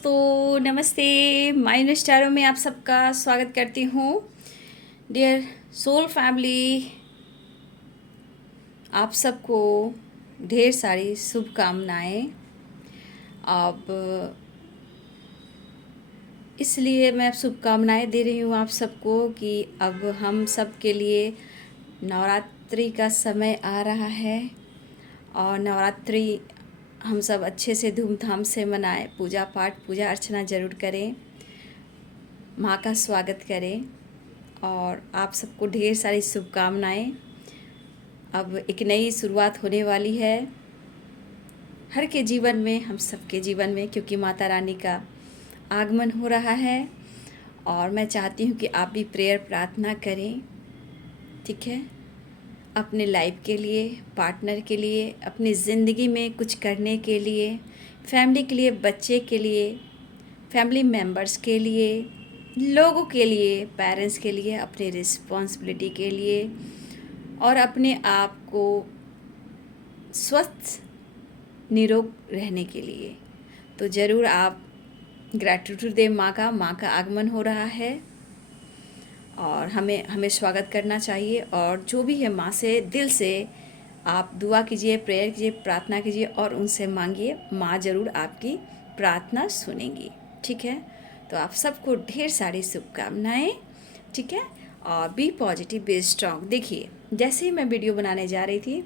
दोस्तों, नमस्ते। माइंड स्टारों में आप सबका स्वागत करती हूँ। डियर सोल फैमिली, आप सबको ढेर सारी शुभकामनाएं। अब इसलिए मैं शुभकामनाएं दे रही हूँ आप सबको कि अब हम सब के लिए नवरात्रि का समय आ रहा है और नवरात्रि हम सब अच्छे से धूमधाम से मनाएं। पूजा पाठ, पूजा अर्चना ज़रूर करें, माँ का स्वागत करें और आप सबको ढेर सारी शुभकामनाएं। अब एक नई शुरुआत होने वाली है हर के जीवन में, हम सबके जीवन में, क्योंकि माता रानी का आगमन हो रहा है। और मैं चाहती हूँ कि आप भी प्रेयर प्रार्थना करें, ठीक है, अपने लाइफ के लिए, पार्टनर के लिए, अपनी ज़िंदगी में कुछ करने के लिए, फैमिली के लिए, बच्चे के लिए, फैमिली मेम्बर्स के लिए, लोगों के लिए, पेरेंट्स के लिए, अपनी रिस्पॉन्सिबिलिटी के लिए और अपने आप को स्वस्थ निरोग रहने के लिए। तो ज़रूर आप ग्रैटिट्यूड दें माँ का आगमन हो रहा है और हमें स्वागत करना चाहिए। और जो भी है माँ से दिल से आप दुआ कीजिए, प्रेयर कीजिए, प्रार्थना कीजिए और उनसे मांगिए। माँ ज़रूर आपकी प्रार्थना सुनेंगी, ठीक है। तो आप सबको ढेर सारी शुभकामनाएं, ठीक है। और बी पॉजिटिव, बी स्ट्रांग। देखिए, जैसे ही मैं वीडियो बनाने जा रही थी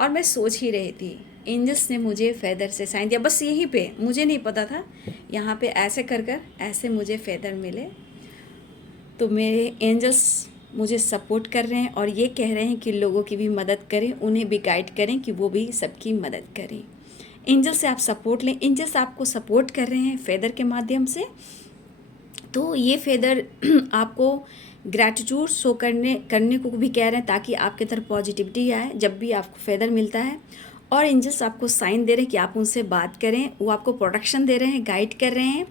और मैं सोच ही रही थी, एंजल्स ने मुझे फेदर से साइन दिया। बस यहीं पे, मुझे नहीं पता था, यहाँ पे ऐसे कर ऐसे मुझे फेदर मिले। तो मेरे एंजल्स मुझे सपोर्ट कर रहे हैं और ये कह रहे हैं कि लोगों की भी मदद करें, उन्हें भी गाइड करें कि वो भी सबकी मदद करें। एंजल से आप सपोर्ट लें, एंजल्स आपको सपोर्ट कर रहे हैं फेदर के माध्यम से। तो ये फेदर आपको ग्रैटिट्यूड शो करने को भी कह रहे हैं, ताकि आपके तरफ पॉजिटिविटी आए जब भी आपको फेदर मिलता है। और एंजल्स आपको साइन दे रहे हैं कि आप उनसे बात करें, वो आपको प्रोटेक्शन दे रहे हैं, गाइड कर रहे हैं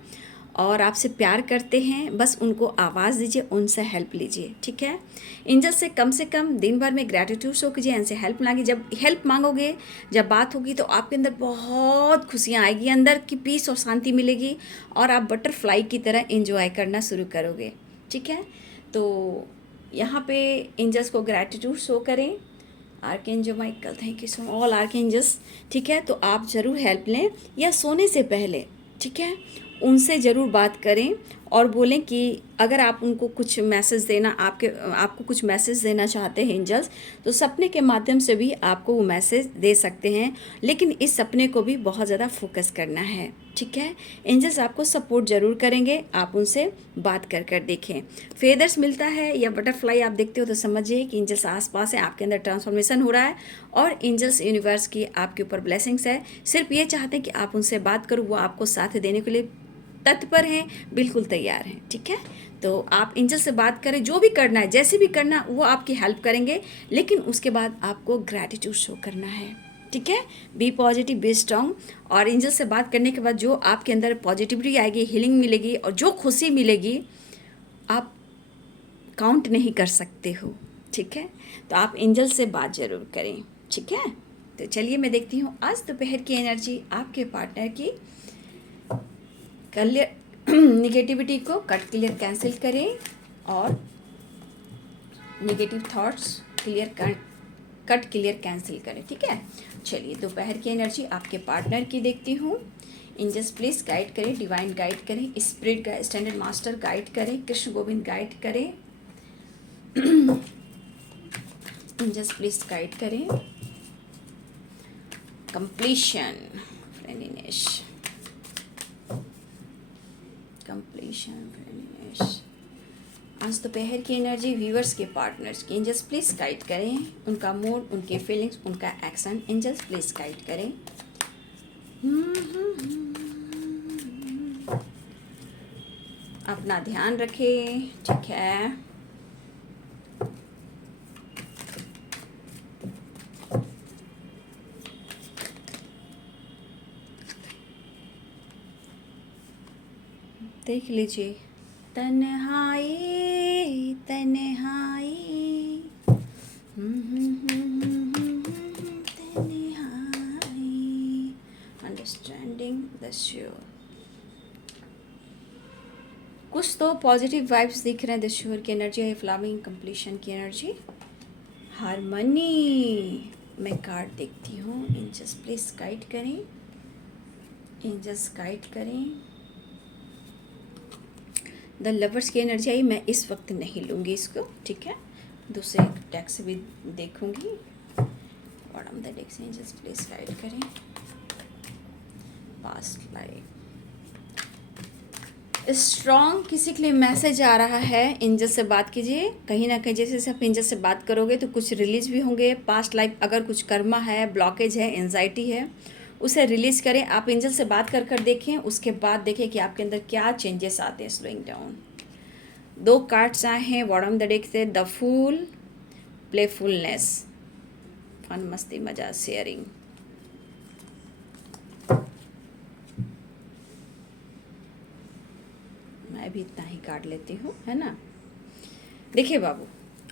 और आपसे प्यार करते हैं। बस उनको आवाज़ दीजिए, उनसे हेल्प लीजिए, ठीक है। एंजल से कम दिन भर में ग्रैटिट्यूड शो कीजिए, इनसे हेल्प मांगिए। जब हेल्प मांगोगे, जब बात होगी, तो आपके अंदर बहुत खुशियाँ आएगी, अंदर की पीस और शांति मिलेगी और आप बटरफ्लाई की तरह एंजॉय करना शुरू करोगे, ठीक है। तो यहाँ पे एंजल्स को ग्रैटिट्यूड शो करें। Archangel Michael, thank you so all archangels, ठीक है। तो आप ज़रूर हेल्प लें, या सोने से पहले, ठीक है, उनसे ज़रूर बात करें और बोलें कि अगर आप उनको कुछ मैसेज देना, आपको कुछ मैसेज देना चाहते हैं एंजल्स, तो सपने के माध्यम से भी आपको वो मैसेज दे सकते हैं। लेकिन इस सपने को भी बहुत ज़्यादा फोकस करना है, ठीक है। एंजल्स आपको सपोर्ट ज़रूर करेंगे, आप उनसे बात कर देखें। फेदर्स मिलता है या बटरफ्लाई आप देखते हो तो समझिए कि एंजल्स आसपास है, आपके अंदर ट्रांसफॉर्मेशन हो रहा है और एंजल्स यूनिवर्स की आपके ऊपर ब्लेसिंग्स है। सिर्फ ये चाहते हैं कि आप उनसे बात करो, वो आपको साथ देने के लिए तत्पर हैं, बिल्कुल तैयार हैं, ठीक है। तो आप एंजल से बात करें, जो भी करना है, जैसे भी करना, वो आपकी हेल्प करेंगे। लेकिन उसके बाद आपको ग्रैटिट्यूड शो करना है, ठीक है। Be positive, be strong. और एंजल से बात करने के बाद जो आपके अंदर पॉजिटिविटी आएगी, हीलिंग मिलेगी और जो खुशी मिलेगी, आप काउंट नहीं कर सकते हो, ठीक है। तो आप एंजल से बात ज़रूर करें, ठीक है। तो चलिए मैं देखती हूँ आज दोपहर की एनर्जी आपके पार्टनर की। क्लियर निगेटिविटी को कट, क्लियर, कैंसिल करें और negative thoughts clear cut, clear, cancel करें, ठीक है। चलिए दोपहर की एनर्जी आपके पार्टनर की देखती हूँ। एंजल्स प्लीज गाइड करें, डिवाइन गाइड करें, spirit guide, standard master guide करें, कृष्ण गोविंद गाइड करें। एंजल्स प्लीज गाइड करें। Completion, friendliness, completion, friendliness. आज दोपहर की एनर्जी व्यूअर्स के पार्टनर्स की। एंजल्स प्लीज गाइड करें, उनका मूड, उनके फीलिंग्स, उनका एक्शन। एंजल्स प्लीज गाइड करें। अपना ध्यान रखें, ठीक है। देख लीजिए, तन्हाई तन्हाई, तन्हाई, अंडरस्टैंडिंग द श्योर। कुछ तो पॉजिटिव वाइब्स दिख रहे हैं। दिस श्योर की एनर्जी है, फ्लावरिंग कंप्लीशन की एनर्जी, हारमनी। मैं कार्ड देखती हूँ, एंजल्स प्लीज गाइड करें, एंजल्स गाइड करें। द लवर्स की एनर्जी आई, मैं इस वक्त नहीं लूँगी इसको, ठीक है, दूसरे डेक से भी देखूँगी। बॉटम द डेक से एंजल्स प्लीज गाइड करें। पास्ट लाइफ स्ट्रॉन्ग, किसी के लिए मैसेज आ रहा है, एंजल से बात कीजिए। कहीं ना कहीं जैसे आप एंजल से बात करोगे तो कुछ रिलीज भी होंगे। पास्ट लाइफ अगर कुछ कर्मा है, ब्लॉकेज है, एंजाइटी है, उसे रिलीज करें। आप एंजल से बात कर कर देखें, उसके बाद देखें कि आपके अंदर क्या चेंजेस आते हैं। स्लोइंग डाउन, 2 कार्ड्स आए हैं बॉटम द डेक से, द फूल, प्लेफुलनेस, फन, मस्ती, मजा, शेयरिंग। मैं भी इतना ही कार्ड लेती हूँ, है ना। देखिए बाबू,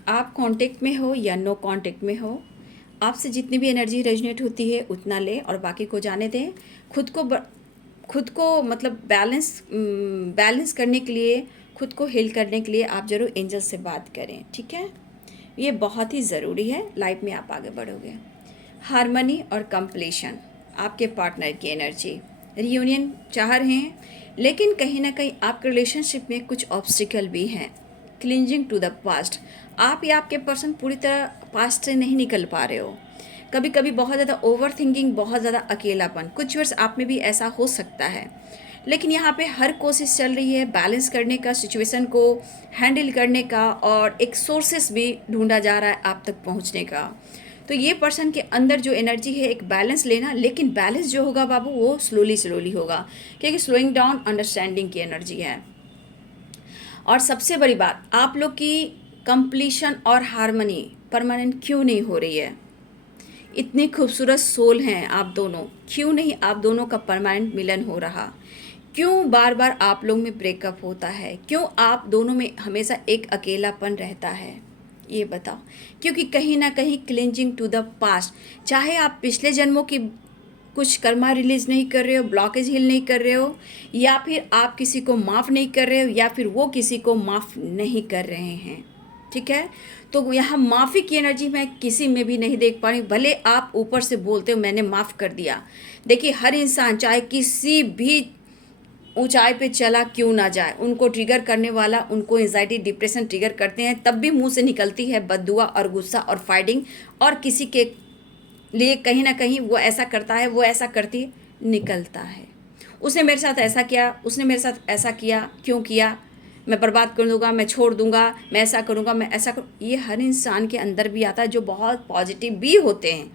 आप कांटेक्ट में हो या नो कांटेक्ट में हो, आपसे जितनी भी एनर्जी रेजोनेट होती है उतना ले और बाकी को जाने दें। खुद को मतलब बैलेंस करने के लिए, खुद को हील करने के लिए आप ज़रूर एंजल से बात करें, ठीक है। ये बहुत ही ज़रूरी है, लाइफ में आप आगे बढ़ोगे। हारमनी और कंप्लीशन, आपके पार्टनर की एनर्जी, रियूनियन चाह रहे हैं, लेकिन कहीं ना कहीं आपके रिलेशनशिप में कुछ ऑब्स्टिकल भी हैं। क्लिंजिंग टू द पास्ट, आप या आपके पर्सन पूरी तरह पास्ट से नहीं निकल पा रहे हो। कभी कभी बहुत ज़्यादा ओवर थिंकिंग, बहुत ज़्यादा अकेलापन, कुछ वर्ष आप में भी ऐसा हो सकता है। लेकिन यहाँ पे हर कोशिश चल रही है बैलेंस करने का, सिचुएशन को हैंडल करने का, और एक सोर्सेस भी ढूंढा जा रहा है आप तक पहुँचने का। तो ये पर्सन के अंदर जो एनर्जी है, एक बैलेंस लेना, लेकिन बैलेंस जो होगा बाबू वो स्लोली होगा, क्योंकि स्लोइंग डाउन अंडरस्टैंडिंग की एनर्जी है। और सबसे बड़ी बात, आप लोग की कंप्लीशन और हारमनी परमानेंट क्यों नहीं हो रही है? इतने खूबसूरत सोल हैं आप दोनों, क्यों नहीं आप दोनों का परमानेंट मिलन हो रहा? क्यों बार बार आप लोग में ब्रेकअप होता है? क्यों आप दोनों में हमेशा एक अकेलापन रहता है? ये बताओ। क्योंकि कहीं ना कहीं क्लिंजिंग टू द पास्ट, चाहे आप पिछले जन्मों की कुछ कर्मा रिलीज नहीं कर रहे हो, ब्लॉकेज हील नहीं कर रहे हो, या फिर आप किसी को माफ़ नहीं कर रहे हो, या फिर वो किसी को माफ़ नहीं कर रहे हैं, ठीक है। तो यहाँ माफ़ी की एनर्जी मैं किसी में भी नहीं देख पा रही। भले आप ऊपर से बोलते हो मैंने माफ़ कर दिया, देखिए हर इंसान चाहे किसी भी ऊंचाई पे चला क्यों ना जाए, उनको ट्रिगर करने वाला, उनको एंजाइटी डिप्रेशन ट्रिगर करते हैं, तब भी मुंह से निकलती है बद्दुआ और गुस्सा और फाइटिंग, और किसी के लिए कहीं ना कहीं वो ऐसा करता है, वो ऐसा करती निकलता है। उसने मेरे साथ ऐसा किया, उसने मेरे साथ ऐसा किया, क्यों किया, मैं बर्बाद कर दूंगा, मैं छोड़ दूंगा, मैं ऐसा करूंगा, मैं ऐसा करूँ। ये हर इंसान के अंदर भी आता है, जो बहुत पॉजिटिव भी होते हैं।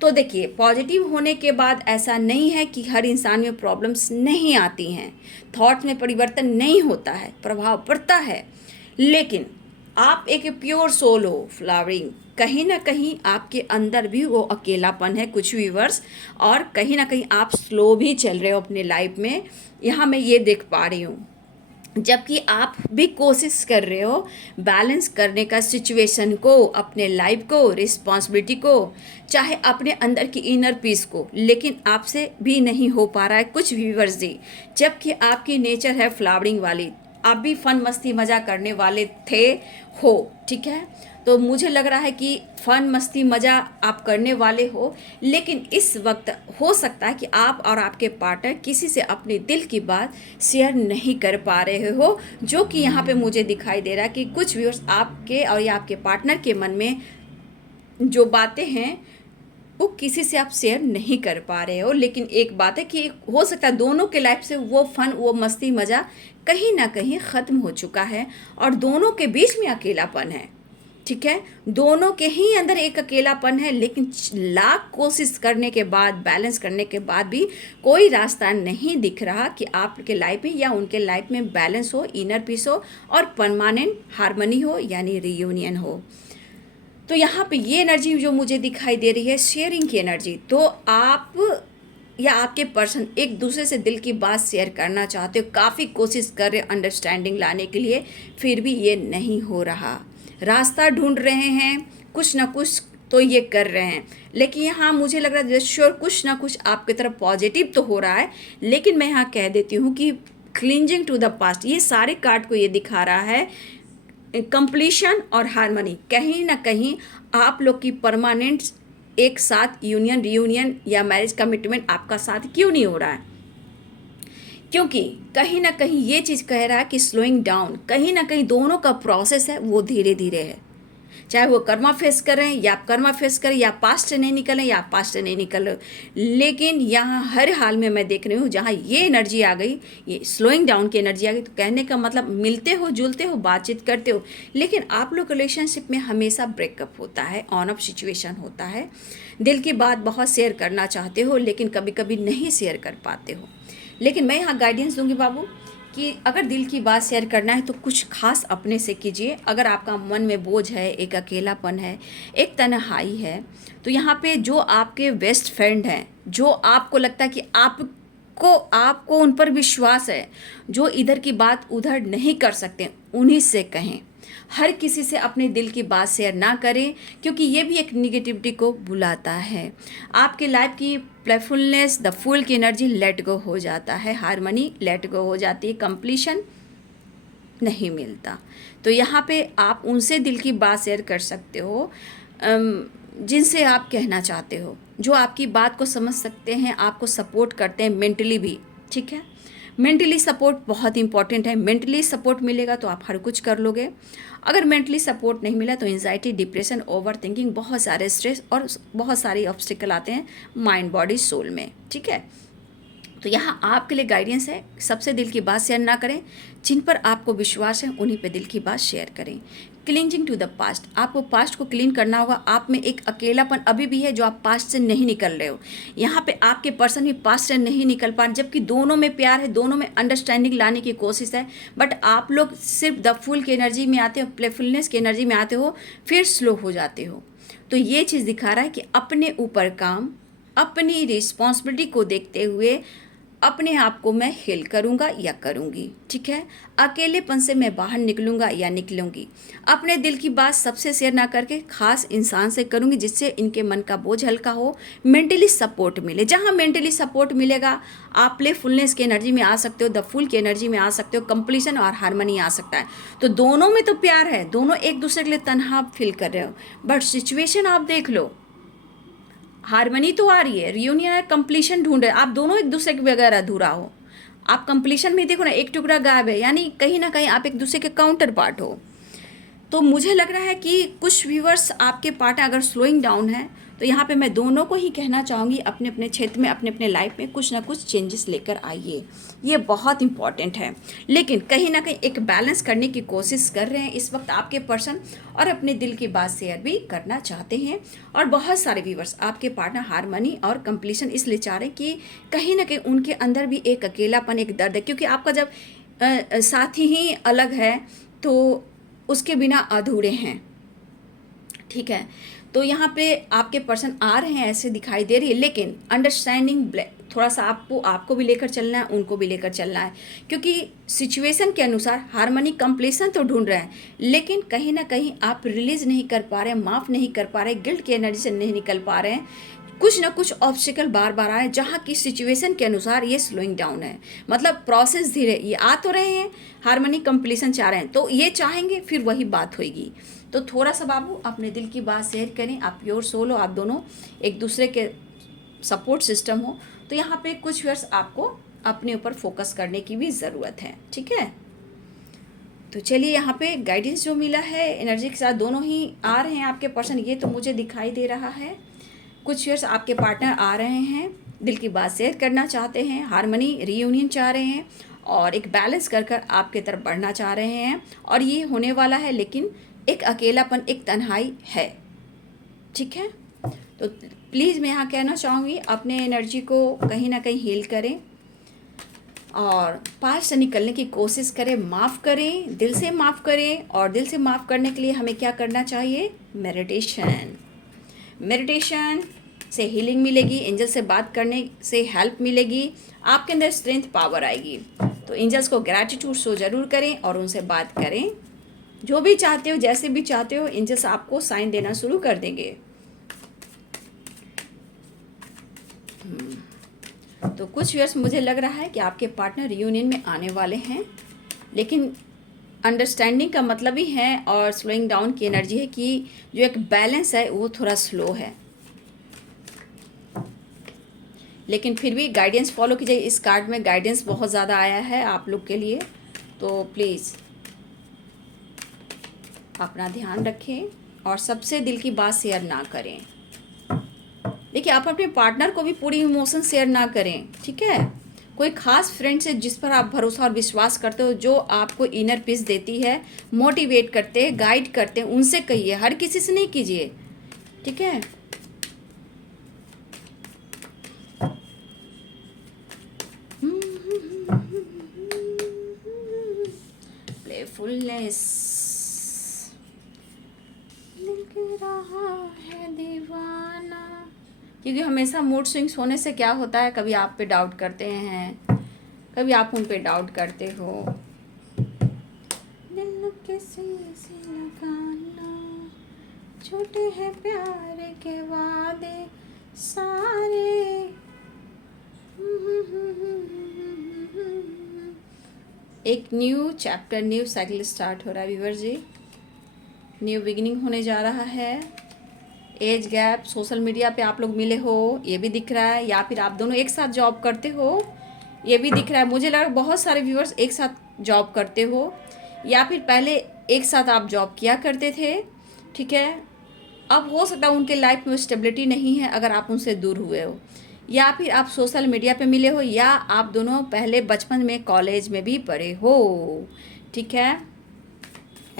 तो देखिए, पॉजिटिव होने के बाद ऐसा नहीं है कि हर इंसान में प्रॉब्लम्स नहीं आती हैं, थॉट में परिवर्तन नहीं होता है, प्रभाव पड़ता है। लेकिन आप एक प्योर सोल हो, फ्लावरिंग, कहीं ना कहीं आपके अंदर भी वो अकेलापन है कुछ व्यूअर्स, और कहीं ना कहीं आप स्लो भी चल रहे हो अपने लाइफ में, यहाँ मैं ये देख पा रही हूँ। जबकि आप भी कोशिश कर रहे हो बैलेंस करने का, सिचुएशन को, अपने लाइफ को, रिस्पॉन्सिबिलिटी को, चाहे अपने अंदर की इनर पीस को, लेकिन आपसे भी नहीं हो पा रहा है कुछ व्यूअर्स जी। जबकि आपकी नेचर है फ्लावरिंग वाली, आप भी फन मस्ती मज़ा करने वाले थे हो, ठीक है। तो मुझे लग रहा है कि फन मस्ती मज़ा आप करने वाले हो, लेकिन इस वक्त हो सकता है कि आप और आपके पार्टनर किसी से अपने दिल की बात शेयर नहीं कर पा रहे हो, जो कि यहाँ पे मुझे दिखाई दे रहा है कि कुछ व्यूअर्स आपके और या आपके पार्टनर के मन में जो बातें हैं वो किसी से आप शेयर नहीं कर पा रहे हो। लेकिन एक बात है कि हो सकता है दोनों के लाइफ से वो फन, वो मस्ती मज़ा कहीं ना कहीं ख़त्म हो चुका है, और दोनों के बीच में अकेलापन है, ठीक है। दोनों के ही अंदर एक अकेलापन है, लेकिन लाख कोशिश करने के बाद, बैलेंस करने के बाद भी कोई रास्ता नहीं दिख रहा कि आपके लाइफ में या उनके लाइफ में बैलेंस हो, इनर पीस हो और परमानेंट हार्मनी हो, यानी रियूनियन हो। तो यहाँ पे ये एनर्जी जो मुझे दिखाई दे रही है, शेयरिंग की एनर्जी। तो आप या आपके पर्सन एक दूसरे से दिल की बात शेयर करना चाहते हो, काफ़ी कोशिश कर रहे अंडरस्टैंडिंग लाने के लिए, फिर भी ये नहीं हो रहा। रास्ता ढूंढ रहे हैं, कुछ ना कुछ तो ये कर रहे हैं, लेकिन यहाँ मुझे लग रहा है श्योर कुछ ना कुछ आपकी तरफ पॉजिटिव तो हो रहा है। लेकिन मैं यहाँ कह देती हूँ कि क्लिंजिंग टू द पास्ट, ये सारे कार्ड को ये दिखा रहा है कंप्लीशन और हार्मनी। कहीं ना कहीं आप लोग की परमानेंट एक साथ यूनियन, रियूनियन या मैरिज कमिटमेंट आपका साथ क्यों नहीं हो रहा है? क्योंकि कहीं ना कहीं ये चीज़ कह रहा है कि स्लोइंग डाउन, कहीं ना कहीं दोनों का प्रोसेस है वो धीरे धीरे है। चाहे वो कर्मा फेस करें या आप कर्मा फेस करें, या पास्ट से नहीं निकलें या आप पास्ट से नहीं निकल रहे, लेकिन यहाँ हर हाल में मैं देख रही हूँ जहाँ ये एनर्जी आ गई, ये स्लोइंग डाउन की एनर्जी आ गई, तो कहने का मतलब मिलते हो, जुलते हो, बातचीत करते हो, लेकिन आप लोग रिलेशनशिप में हमेशा ब्रेकअप होता है, ऑन ऑफ सिचुएशन होता है। दिल की बात बहुत शेयर करना चाहते हो लेकिन कभी कभी नहीं शेयर कर पाते हो। लेकिन मैं यहाँ गाइडेंस दूंगी बाबू कि अगर दिल की बात शेयर करना है तो कुछ खास अपने से कीजिए। अगर आपका मन में बोझ है, एक अकेलापन है, एक तन्हाई है, तो यहाँ पे जो आपके बेस्ट फ्रेंड हैं, जो आपको लगता है कि आपको उन पर विश्वास है, जो इधर की बात उधर नहीं कर सकते, उन्हीं से कहें। हर किसी से अपने दिल की बात शेयर ना करें, क्योंकि ये भी एक निगेटिविटी को बुलाता है। आपके लाइफ की प्लेफुलनेस, द फुल की एनर्जी लेट गो हो जाता है, हार्मनी लेट गो हो जाती है, कंप्लीशन नहीं मिलता। तो यहाँ पे आप उनसे दिल की बात शेयर कर सकते हो जिनसे आप कहना चाहते हो, जो आपकी बात को समझ सकते हैं, आपको सपोर्ट करते हैं मेंटली भी। ठीक है, मेंटली सपोर्ट बहुत इंपॉर्टेंट है। मेंटली सपोर्ट मिलेगा तो आप हर कुछ कर लोगे। अगर मेंटली सपोर्ट नहीं मिला तो एंजाइटी, डिप्रेशन, ओवर थिंकिंग, बहुत सारे स्ट्रेस और बहुत सारे ऑब्स्टिकल आते हैं माइंड, बॉडी, सोल में। ठीक है, तो यहाँ आपके लिए गाइडेंस है, सबसे दिल की बात शेयर ना करें, जिन पर आपको विश्वास है उन्हीं पे दिल की बात शेयर करें। क्लिंजिंग टू द पास्ट, आपको पास्ट को क्लीन करना होगा। आप में एक अकेलापन अभी भी है जो आप पास्ट से नहीं निकल रहे हो। यहाँ पे आपके पर्सन भी पास्ट से नहीं निकल पा रहे, जबकि दोनों में प्यार है, दोनों में अंडरस्टैंडिंग लाने की कोशिश है, बट आप लोग सिर्फ द फुल की एनर्जी में आते हो, प्लेफुलनेस की एनर्जी में आते हो, फिर स्लो हो जाते हो। तो ये चीज़ दिखा रहा है कि अपने ऊपर काम, अपनी रिस्पॉन्सिबिलिटी को देखते हुए अपने आप को मैं हील करूँगा या करूँगी। ठीक है, अकेलेपन से मैं बाहर निकलूँगा या निकलूँगी। अपने दिल की बात सबसे शेयर ना करके खास इंसान से करूँगी, जिससे इनके मन का बोझ हल्का हो, मेंटली सपोर्ट मिले। जहाँ मेंटली सपोर्ट मिलेगा आप प्लेफुलनेस की एनर्जी में आ सकते हो, द फुल की एनर्जी में आ सकते हो, कंप्लीशन और हार्मनी आ सकता है। तो दोनों में तो प्यार है, दोनों एक दूसरे के लिए तन्हा फील कर रहे हो, बट सिचुएशन आप देख लो, हार्मनी तो आ रही है, रियूनियन और कंप्लीशन ढूंढ रहे, आप दोनों एक दूसरे के बगैर अधूरा हो। आप कंप्लीशन में देखो ना, एक टुकड़ा गायब है, यानी कहीं ना कहीं आप एक दूसरे के काउंटर पार्ट हो। तो मुझे लग रहा है कि कुछ व्यूवर्स आपके पार्ट अगर स्लोइंग डाउन है, तो यहाँ पे मैं दोनों को ही कहना चाहूँगी, अपने अपने क्षेत्र में, अपने अपने लाइफ में कुछ ना कुछ चेंजेस लेकर आइए, ये बहुत इंपॉर्टेंट है। लेकिन कहीं ना कहीं एक बैलेंस करने की कोशिश कर रहे हैं इस वक्त आपके पर्सन, और अपने दिल की बात शेयर भी करना चाहते हैं। और बहुत सारे व्यूवर्स आपके पार्टनर हार्मनी और कंप्लीशन इसलिए चाह रहे हैं कि कहीं ना कहीं उनके अंदर भी एक अकेलापन, एक दर्द है, क्योंकि आपका जब साथी ही अलग है तो उसके बिना अधूरे हैं। ठीक है, तो यहाँ पे आपके पर्सन आ रहे हैं, ऐसे दिखाई दे रही है, लेकिन अंडरस्टैंडिंग थोड़ा सा आपको भी लेकर चलना है, उनको भी लेकर चलना है, क्योंकि सिचुएशन के अनुसार हार्मनी कंप्लीशन तो ढूंढ रहे हैं, लेकिन कहीं ना कहीं आप रिलीज नहीं कर पा रहे हैं, माफ़ नहीं कर पा रहे, गिल्ट की एनर्जी से नहीं निकल पा रहे हैं, कुछ ना कुछ ऑब्स्टिकल बार बार आ रहे हैं, जहाँ की सिचुएशन के अनुसार ये स्लोइंग डाउन है। मतलब प्रोसेस धीरे, ये आ तो रहे हैं, हार्मनी कंप्लीशन चाह रहे हैं, तो ये चाहेंगे फिर वही बात होगी। तो थोड़ा सा बाबू अपने दिल की बात शेयर करें, आप प्योर सोल हो, आप दोनों एक दूसरे के सपोर्ट सिस्टम हो, तो यहाँ पे कुछ वर्ष आपको अपने ऊपर फोकस करने की भी ज़रूरत है। ठीक है, तो चलिए यहाँ पे गाइडेंस जो मिला है एनर्जी के साथ, दोनों ही आ रहे हैं आपके पर्सन, ये तो मुझे दिखाई दे रहा है। कुछ ईयर्स आपके पार्टनर आ रहे हैं, दिल की बात शेयर करना चाहते हैं, हार्मनी, रीयूनियन चाह रहे हैं, और एक बैलेंस कर कर आपके तरफ बढ़ना चाह रहे हैं, और ये होने वाला है। लेकिन एक अकेलापन, एक तन्हाई है। ठीक है, तो प्लीज़ मैं यहाँ कहना चाहूँगी अपने एनर्जी को कहीं ना कहीं हील करें और पास से निकलने की कोशिश करें, माफ़ करें, दिल से माफ़ करें। और दिल से माफ़ करने के लिए हमें क्या करना चाहिए? मेडिटेशन। मेडिटेशन से हीलिंग मिलेगी, एंजल से बात करने से हेल्प मिलेगी, आपके अंदर स्ट्रेंथ, पावर आएगी। तो एंजल्स को ग्रैटिट्यूड शो ज़रूर करें और उनसे बात करें। जो भी चाहते हो, जैसे भी चाहते हो, एंजल्स आपको साइन देना शुरू कर देंगे। तो कुछ व्यूअर्स मुझे लग रहा है कि आपके पार्टनर रियूनियन में आने वाले हैं, लेकिन अंडरस्टैंडिंग का मतलब ही है और स्लोइंग डाउन की एनर्जी है कि जो एक बैलेंस है वो थोड़ा स्लो है, लेकिन फिर भी गाइडेंस फॉलो कीजिए। इस कार्ड में गाइडेंस बहुत ज़्यादा आया है आप लोग के लिए, तो प्लीज़ अपना ध्यान रखें और सबसे दिल की बात शेयर ना करें। देखिए, आप अपने पार्टनर को भी पूरी इमोशन शेयर ना करें, ठीक है। कोई खास फ्रेंड से जिस पर आप भरोसा और विश्वास करते हो, जो आपको इनर पीस देती है, मोटिवेट करते हैं, गाइड करते हैं, उनसे कहिए, हर किसी से नहीं कीजिए, ठीक है। प्लेफुलनेस दिल रहा है दीवाना, क्योंकि हमेशा मूड स्विंग्स होने से क्या होता है, कभी आप पे डाउट करते हैं, कभी आप उन पे डाउट करते हो। दिल किसी से लगाना, छोटे हैं प्यार के वादे सारे। एक new chapter, new cycle start हो रहा है व्यूअर जी, न्यू बिगिनिंग होने जा रहा है। एज गैप, सोशल मीडिया पे आप लोग मिले हो ये भी दिख रहा है, या फिर आप दोनों एक साथ जॉब करते हो ये भी दिख रहा है। मुझे लगा बहुत सारे व्यूअर्स एक साथ जॉब करते हो, या फिर पहले एक साथ आप जॉब किया करते थे, ठीक है। अब हो सकता है उनके लाइफ में स्टेबिलिटी नहीं है अगर आप उनसे दूर हुए हो, या फिर आप सोशल मीडिया पे मिले हो, या आप दोनों पहले बचपन में कॉलेज में भी पढ़े हो, ठीक है।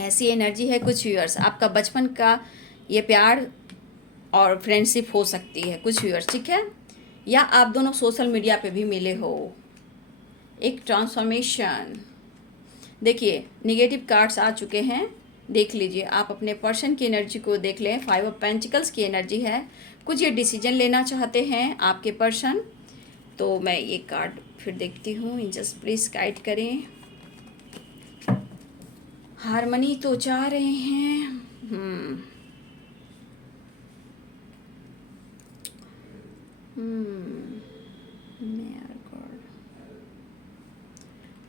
ऐसी एनर्जी है कुछ व्यूअर्स, आपका बचपन का ये प्यार और फ्रेंडशिप हो सकती है कुछ व्यूअर्स, ठीक है। या आप दोनों सोशल मीडिया पे भी मिले हो। एक ट्रांसफॉर्मेशन, देखिए निगेटिव कार्ड्स आ चुके हैं, देख लीजिए, आप अपने पर्सन की एनर्जी को देख लें। 5 ऑफ पेंटिकल्स की एनर्जी है, कुछ ये डिसीजन लेना चाहते हैं आपके पर्सन। तो मैं ये कार्ड फिर देखती हूँ, जस्ट प्लीज गाइड करें। हारमनी तो चाह रहे हैं,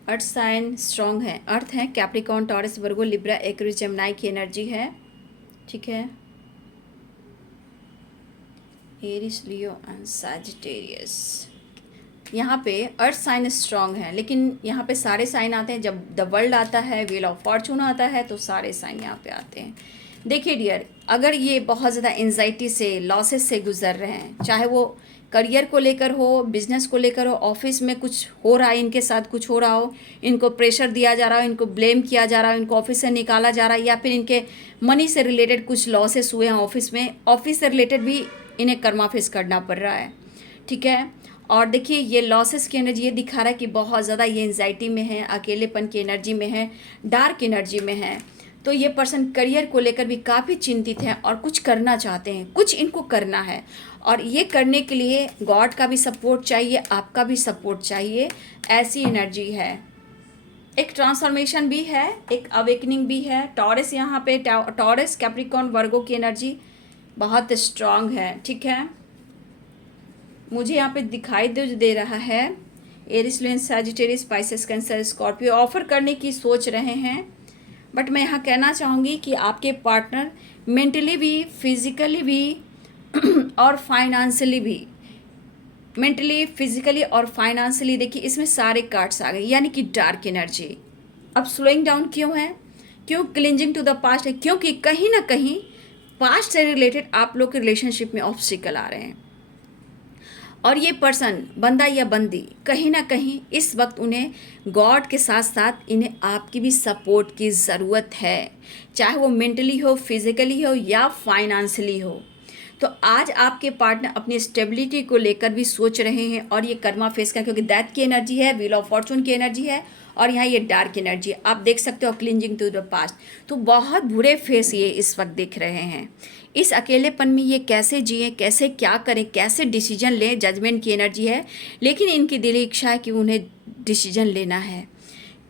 अर्थ साइन स्ट्रॉन्ग है, अर्थ है, Capricorn, Taurus, Virgo, Libra, Aquarius, Gemini की एनर्जी है, ठीक है। Aries, Leo and Sagittarius. यहाँ पे अर्थ साइन स्ट्रॉन्ग है, लेकिन यहाँ पे सारे साइन आते हैं। जब द वर्ल्ड आता है, व्हील ऑफ फॉर्चून आता है, तो सारे साइन यहाँ पे आते हैं। देखिए डियर, अगर ये बहुत ज़्यादा एंजाइटी से, लॉसेस से गुजर रहे हैं, चाहे वो करियर को लेकर हो, बिजनेस को लेकर हो, ऑफिस में कुछ हो रहा है, इनके साथ कुछ हो रहा हो, इनको प्रेशर दिया जा रहा हो, इनको ब्लेम किया जा रहा हो, इनको ऑफिस से निकाला जा रहा है, या फिर इनके मनी से रिलेटेड कुछ लॉसेस हुए हैं ऑफिस में, ऑफिस से रिलेटेड भी इन्हें कर्मा फेस करना पड़ रहा है, ठीक है। और देखिए, ये लॉसेस की एनर्जी ये दिखा रहा है कि बहुत ज़्यादा ये एंजाइटी में है, अकेलेपन की एनर्जी में है, डार्क एनर्जी में है। तो ये पर्सन करियर को लेकर भी काफ़ी चिंतित है और कुछ करना चाहते हैं, कुछ इनको करना है, और ये करने के लिए गॉड का भी सपोर्ट चाहिए, आपका भी सपोर्ट चाहिए, ऐसी एनर्जी है। एक ट्रांसफॉर्मेशन भी है, एक अवेकनिंग भी है। टॉरस, यहाँ पे टॉरस, कैप्रिकॉर्न, वर्गो की एनर्जी बहुत स्ट्रांग है, ठीक है। मुझे यहाँ पे दिखाई दे रहा है Aries, Leo, Sagittarius, Pisces, Cancer, Scorpio offer करने की सोच रहे हैं। बट मैं यहाँ कहना चाहूँगी कि आपके पार्टनर मेंटली भी, फिजिकली भी और फाइनेंशियली भी, मेंटली, फिजिकली और फाइनेंशियली, देखिए इसमें सारे कार्ड्स आ गए, यानी कि डार्क एनर्जी। अब स्लोइंग डाउन क्यों है, क्यों क्लिंजिंग टू द पास्ट है, क्योंकि कहीं ना कहीं पास्ट से रिलेटेड आप लोग के रिलेशनशिप में ऑब्स्टिकल आ रहे हैं, और ये पर्सन, बंदा या बंदी, कहीं ना कहीं इस वक्त उन्हें गॉड के साथ साथ इन्हें आपकी भी सपोर्ट की ज़रूरत है, चाहे वो मेंटली हो, फिजिकली हो या फाइनेंशियली हो। तो आज आपके पार्टनर अपनी स्टेबिलिटी को लेकर भी सोच रहे हैं, और ये कर्मा फेस का, क्योंकि डेथ की एनर्जी है, व्हील ऑफ फॉर्चून की एनर्जी है, और यहाँ ये डार्क एनर्जी है, आप देख सकते हो, क्लिंजिंग टू द पास्ट। तो बहुत बुरे फेस ये इस वक्त दिख रहे हैं। इस अकेलेपन में ये कैसे जिए, कैसे क्या करें, कैसे डिसीजन लें, जजमेंट की एनर्जी है, लेकिन इनकी दिली इच्छा है कि उन्हें डिसीजन लेना है।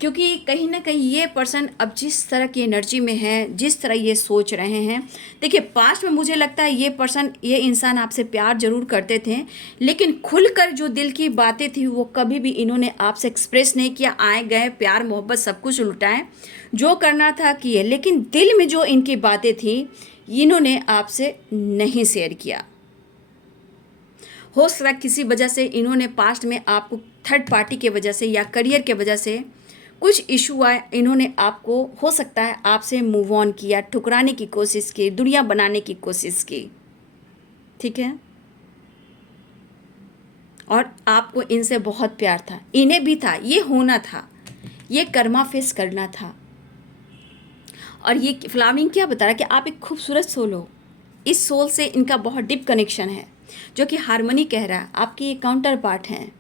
क्योंकि कहीं ना कहीं ये पर्सन अब जिस तरह की एनर्जी में है, जिस तरह ये सोच रहे हैं, देखिए पास्ट में मुझे लगता है ये पर्सन, ये इंसान आपसे प्यार जरूर करते थे, लेकिन खुलकर जो दिल की बातें थी वो कभी भी इन्होंने आपसे एक्सप्रेस नहीं किया। आए गए, प्यार मोहब्बत सब कुछ लुटाए, जो करना था किए, लेकिन दिल में जो इनकी बातें थी इन्होंने आपसे नहीं शेयर किया। हो सकता है किसी वजह से इन्होंने पास्ट में आपको थर्ड पार्टी के वजह से या करियर के वजह से कुछ इशू आए, इन्होंने आपको हो सकता है आपसे मूव ऑन किया, ठुकराने की कोशिश की, दुनिया बनाने की कोशिश की, ठीक है। और आपको इनसे बहुत प्यार था, इन्हें भी था, ये होना था, ये कर्मा फेस करना था। और ये फ्लावरिंग क्या बता रहा है कि आप एक खूबसूरत सोल हो, इस सोल से इनका बहुत डीप कनेक्शन है, जो कि हारमोनी कह रहा है, आपकी ये काउंटर पार्ट हैं,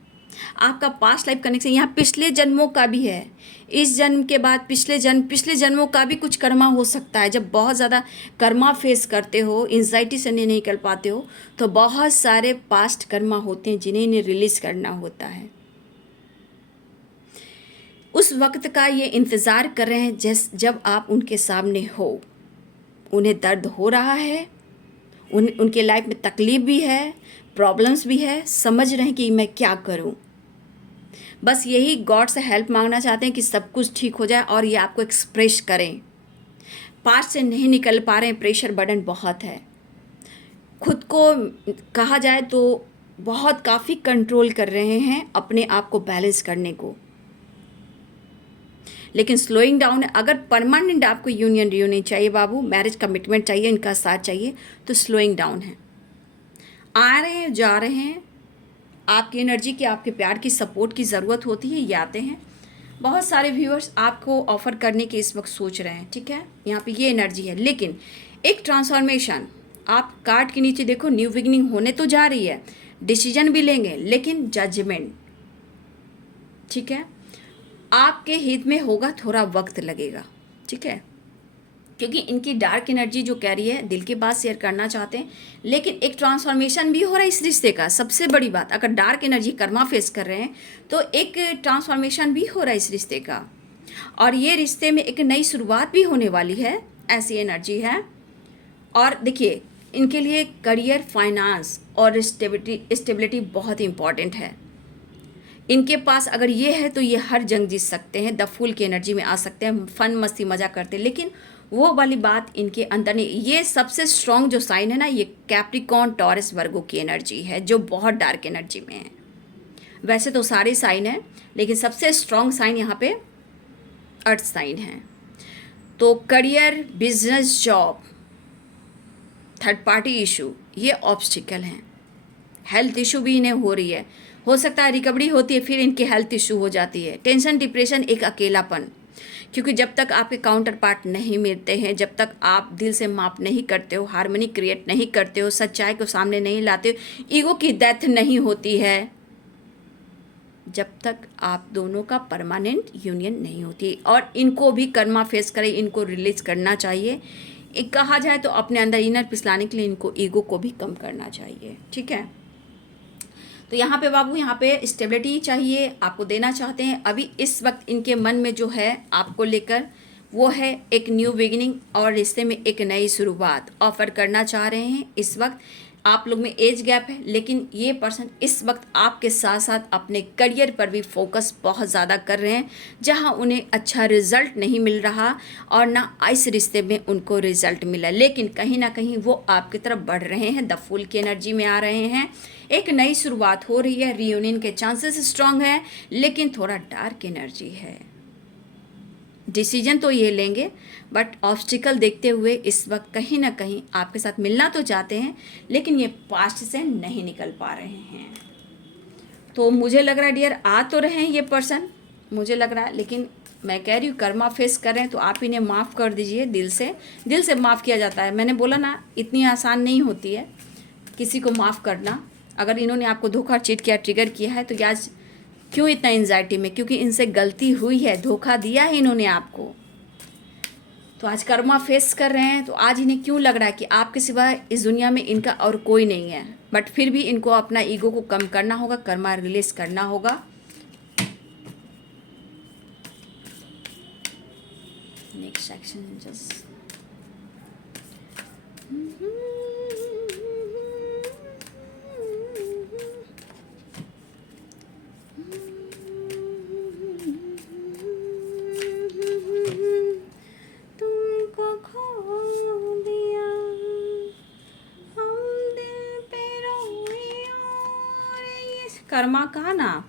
आपका पास्ट लाइफ कनेक्शन यहाँ पिछले जन्मों का भी है, इस जन्म के बाद पिछले जन्मों का भी कुछ कर्मा हो सकता है। जब बहुत ज़्यादा कर्मा फेस करते हो, एंजाइटी से नहीं निकल पाते हो, तो बहुत सारे पास्ट कर्मा होते हैं जिन्हें इन्हें रिलीज करना होता है। उस वक्त का ये इंतज़ार कर रहे हैं जब आप उनके सामने हो। उन्हें दर्द हो रहा है, उनके लाइफ में तकलीफ भी है, प्रॉब्लम्स भी है, समझ रहे हैं कि मैं क्या करूं। बस यही गॉड से हेल्प मांगना चाहते हैं कि सब कुछ ठीक हो जाए और ये आपको एक्सप्रेस करें। पास्ट से नहीं निकल पा रहे हैं, प्रेशर बर्डन बहुत है, खुद को कहा जाए तो बहुत काफ़ी कंट्रोल कर रहे हैं अपने आप को बैलेंस करने को, लेकिन स्लोइंग डाउन है। अगर परमानेंट आपको यूनियन चाहिए बाबू, मैरिज कमिटमेंट चाहिए, इनका साथ चाहिए, तो स्लोइंग डाउन है। आ रहे हैं, जा रहे हैं, आपकी एनर्जी की, आपके प्यार की, सपोर्ट की ज़रूरत होती है, ये आते हैं। बहुत सारे व्यूअर्स आपको ऑफ़र करने की इस वक्त सोच रहे हैं, ठीक है, यहाँ पे ये एनर्जी है। लेकिन एक ट्रांसफॉर्मेशन, आप कार्ड के नीचे देखो, न्यू बिगिनिंग होने तो जा रही है, डिसीजन भी लेंगे, लेकिन जजमेंट, ठीक है, आपके हित में होगा, थोड़ा वक्त लगेगा, ठीक है, क्योंकि इनकी डार्क एनर्जी जो कह रही है, दिल की बात शेयर करना चाहते हैं, लेकिन एक ट्रांसफॉर्मेशन भी हो रहा है इस रिश्ते का। सबसे बड़ी बात, अगर डार्क एनर्जी कर्मा फेस कर रहे हैं तो एक ट्रांसफॉर्मेशन भी हो रहा है इस रिश्ते का, और ये रिश्ते में एक नई शुरुआत भी होने वाली है, ऐसी एनर्जी है। और देखिए, इनके लिए करियर, फाइनेंस और स्टेबिलिटी बहुत इंपॉर्टेंट है। इनके पास अगर ये है तो ये हर जंग जीत सकते हैं, द फूल की एनर्जी में आ सकते हैं, फन मस्ती मजा करते हैं, लेकिन वो वाली बात इनके अंदर नहीं। ये सबसे स्ट्रॉन्ग जो साइन है ना, ये कैप्रिकॉर्न, टॉरस, वर्गो की एनर्जी है, जो बहुत डार्क एनर्जी में है। वैसे तो सारे साइन हैं, लेकिन सबसे स्ट्रॉन्ग साइन यहाँ पे अर्थ साइन है। तो career, business, job, third party issue, ये ऑब्स्टिकल हैं। हेल्थ इशू भी इन्हें हो रही है, हो सकता है रिकवरी होती है, फिर इनकी हेल्थ इशू हो जाती है। टेंशन, डिप्रेशन, एक अकेलापन, क्योंकि जब तक आपके काउंटर पार्ट नहीं मिलते हैं, जब तक आप दिल से माप नहीं करते हो, हार्मनी क्रिएट नहीं करते हो, सच्चाई को सामने नहीं लाते हो, ईगो की डेथ नहीं होती है, जब तक आप दोनों का परमानेंट यूनियन नहीं होती। और इनको भी कर्मा फेस करें, इनको रिलीज करना चाहिए। एक कहा जाए तो अपने अंदर इनर पीस लाने के लिए इनको ईगो को भी कम करना चाहिए, ठीक है। तो यहाँ पे बाबू, यहाँ पे स्टेबिलिटी चाहिए, आपको देना चाहते हैं। अभी इस वक्त इनके मन में जो है आपको लेकर, वो है एक न्यू बिगिनिंग और रिश्ते में एक नई शुरुआत ऑफर करना चाह रहे हैं। इस वक्त आप लोग में एज गैप है, लेकिन ये पर्सन इस वक्त आपके साथ साथ अपने करियर पर भी फोकस बहुत ज़्यादा कर रहे हैं, जहां उन्हें अच्छा रिजल्ट नहीं मिल रहा और ना इस रिश्ते में उनको रिजल्ट मिला, लेकिन कहीं ना कहीं वो आपकी तरफ बढ़ रहे हैं, द फूल की एनर्जी में आ रहे हैं। एक नई शुरुआत हो रही है, रियूनियन के चांसेस स्ट्रांग है, लेकिन थोड़ा डार्क एनर्जी है। डिसीजन तो ये लेंगे, बट ऑब्स्टिकल देखते हुए इस वक्त कहीं ना कहीं आपके साथ मिलना तो चाहते हैं, लेकिन ये पास्ट से नहीं निकल पा रहे हैं। तो मुझे लग रहा है डियर, आ तो रहे हैं ये पर्सन, मुझे लग रहा है, लेकिन मैं कह रही हूँ कर्मा फेस कर रहे हैं, तो आप इन्हें माफ़ कर दीजिए। दिल से माफ़ किया जाता है। मैंने बोला ना, इतनी आसान नहीं होती है किसी को माफ़ करना। अगर इन्होंने आपको धोखा, चीट किया, ट्रिगर किया है, तो आज क्यों इतना एंजाइटी में? क्योंकि इनसे गलती हुई है, धोखा दिया है इन्होंने आपको, तो आज कर्मा फेस कर रहे हैं। तो आज इन्हें क्यों लग रहा है कि आपके सिवा इस दुनिया में इनका और कोई नहीं है, बट फिर भी इनको अपना ईगो को कम करना होगा, कर्मा रिलीज करना होगा। नेक्स्ट सेक्शन जस्ट तुमको खो दिया हम दिल पे रोए और ये कर्मा कहा ना।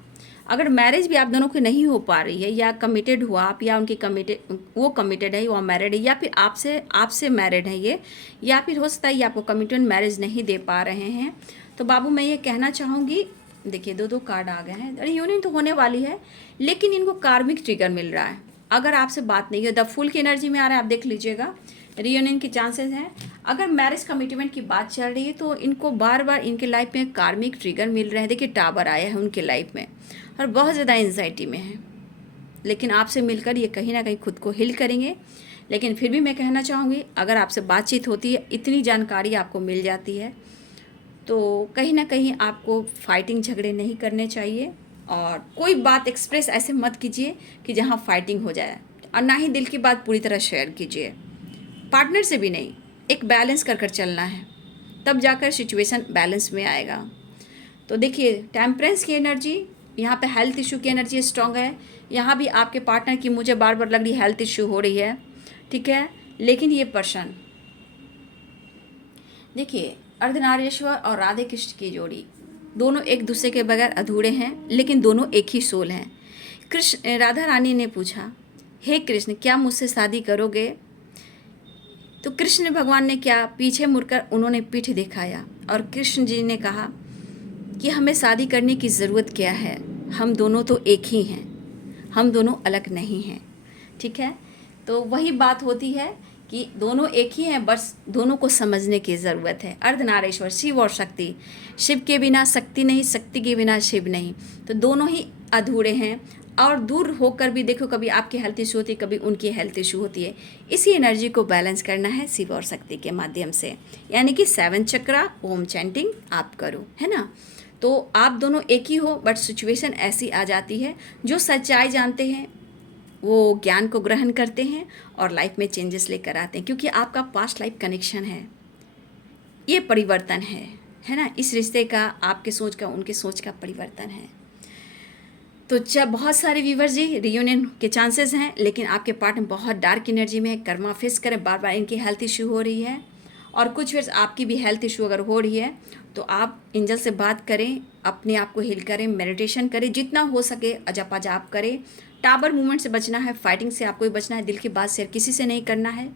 अगर मैरिज भी आप दोनों की नहीं हो पा रही है या कमिटेड हुआ आप या उनकी कमिटेड वो कमिटेड है वो मैरिड है या फिर आपसे मैरिड है ये, या फिर हो सकता है ये आपको कमिटमेंट मैरिज नहीं दे पा रहे हैं, तो बाबू मैं ये कहना चाहूँगी, देखिए दो कार्ड आ गए हैं। रियूनियन तो होने वाली है लेकिन इनको कार्मिक ट्रिगर मिल रहा है। अगर आपसे बात नहीं है, द फुल की एनर्जी में आ रहा है, आप देख लीजिएगा रियूनियन के चांसेस हैं। अगर मैरिज कमिटमेंट की बात चल रही है तो इनको बार बार इनके लाइफ में कार्मिक ट्रिगर मिल रहे हैं। देखिए टावर आया है उनके लाइफ में और बहुत ज़्यादा एंजाइटी में है, लेकिन आपसे मिलकर ये कहीं ना कहीं खुद को हिल करेंगे। लेकिन फिर भी मैं कहना चाहूँगी अगर आपसे बातचीत होती है, इतनी जानकारी आपको मिल जाती है, तो कहीं ना कहीं आपको फाइटिंग झगड़े नहीं करने चाहिए और कोई बात एक्सप्रेस ऐसे मत कीजिए कि जहाँ फाइटिंग हो जाए, और ना ही दिल की बात पूरी तरह शेयर कीजिए। पार्टनर से भी नहीं, एक बैलेंस कर चलना है, तब जाकर सिचुएशन बैलेंस में आएगा। तो देखिए टेम्परेंस की एनर्जी, यहाँ पे हेल्थ इशू की एनर्जी स्ट्रांग है। यहाँ भी आपके पार्टनर की मुझे बार बार लग रही हेल्थ इशू हो रही है, ठीक है। लेकिन ये पर्सन देखिए अर्धनारीश्वर और राधे कृष्ण की जोड़ी दोनों एक दूसरे के बगैर अधूरे हैं, लेकिन दोनों एक ही सोल हैं। राधा रानी ने पूछा, हे कृष्ण क्या मुझसे शादी करोगे? तो कृष्ण भगवान ने क्या पीछे मुड़कर उन्होंने पीठ दिखाया और कृष्ण जी ने कहा कि हमें शादी करने की ज़रूरत क्या है, हम दोनों तो एक ही हैं, हम दोनों अलग नहीं हैं, ठीक है। तो वही बात होती है कि दोनों एक ही हैं, बस दोनों को समझने की ज़रूरत है। अर्धनारीश्वर शिव और शक्ति, शिव के बिना शक्ति नहीं, शक्ति के बिना शिव नहीं, तो दोनों ही अधूरे हैं। और दूर होकर भी देखो कभी आपकी हेल्थ इशू होती है, कभी उनकी हेल्थ इशू होती है। इसी एनर्जी को बैलेंस करना है शिव और शक्ति के माध्यम से, यानी कि 7 चक्रा ओम चैंटिंग आप करो, है ना। तो आप दोनों एक ही हो, बट सिचुएशन ऐसी आ जाती है, जो सच्चाई जानते हैं वो ज्ञान को ग्रहण करते हैं और लाइफ में चेंजेस लेकर आते हैं, क्योंकि आपका पास्ट लाइफ कनेक्शन है, ये परिवर्तन है ना। इस रिश्ते का आपके सोच का उनके सोच का परिवर्तन है। तो जब बहुत सारे व्यूवर्स जी रियूनियन के चांसेस हैं, लेकिन आपके पार्टनर बहुत डार्क एनर्जी में है, कर्मा फेस करें, बार बार इनकी हेल्थ इशू हो रही है, और कुछ वर्ष आपकी भी हेल्थ इशू अगर हो रही है तो आप एंजल से बात करें, अपने आप को हील करें, मेडिटेशन करें, जितना हो सके अजप जाप करें। टावर मूवमेंट से बचना है, फाइटिंग से आपको ही बचना है, दिल की बात शेयर किसी से नहीं करना है,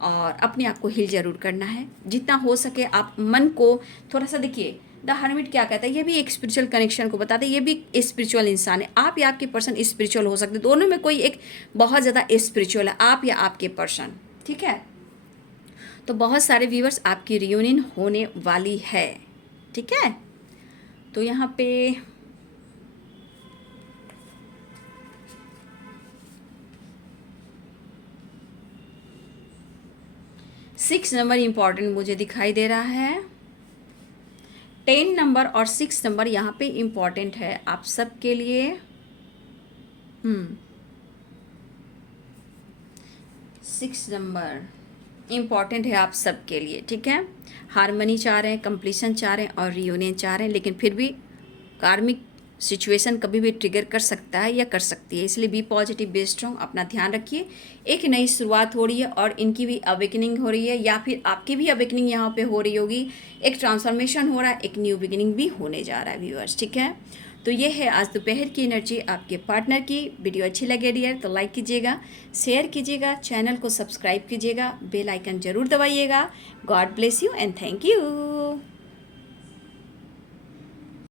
और अपने आप को हील जरूर करना है जितना हो सके। आप मन को थोड़ा सा देखिए, द हर्मिट क्या कहता है, ये भी एक स्पिरिचुअल कनेक्शन को बताता है, ये भी स्पिरिचुअल इंसान है। आप या आपके पर्सन स्पिरिचुअल हो सकते, दोनों में कोई एक बहुत ज़्यादा स्पिरिचुअल है, आप या आपके पर्सन, ठीक है। तो बहुत सारे व्यूवर्स आपकी रियूनियन होने वाली है, ठीक है। तो यहाँ पे सिक्स नंबर इम्पॉर्टेंट मुझे दिखाई दे रहा है। 10 नंबर और 6 नंबर यहाँ पे इम्पॉर्टेंट है आप सब के लिए। 6 नंबर इम्पॉर्टेंट है आप सब के लिए, ठीक है। हारमनी चाह रहे हैं, कंप्लीशन चाह रहे हैं और रियूनियन चाह रहे हैं, लेकिन फिर भी कार्मिक सिचुएशन कभी भी ट्रिगर कर सकता है या कर सकती है, इसलिए बी पॉजिटिव, बी स्ट्रॉन्ग, अपना ध्यान रखिए। एक नई शुरुआत हो रही है और इनकी भी अवेकनिंग हो रही है, या फिर आपकी भी अवेकनिंग यहाँ पे हो रही होगी, एक ट्रांसफॉर्मेशन हो रहा है, एक न्यू बिगिनिंग भी होने जा रहा है व्यूअर्स, ठीक है। तो ये है आज दोपहर की एनर्जी आपके पार्टनर की। वीडियो अच्छी लगे डियर तो लाइक कीजिएगा, शेयर कीजिएगा, चैनल को सब्सक्राइब कीजिएगा, बेल आइकन जरूर दबाइएगा। God bless you and thank you.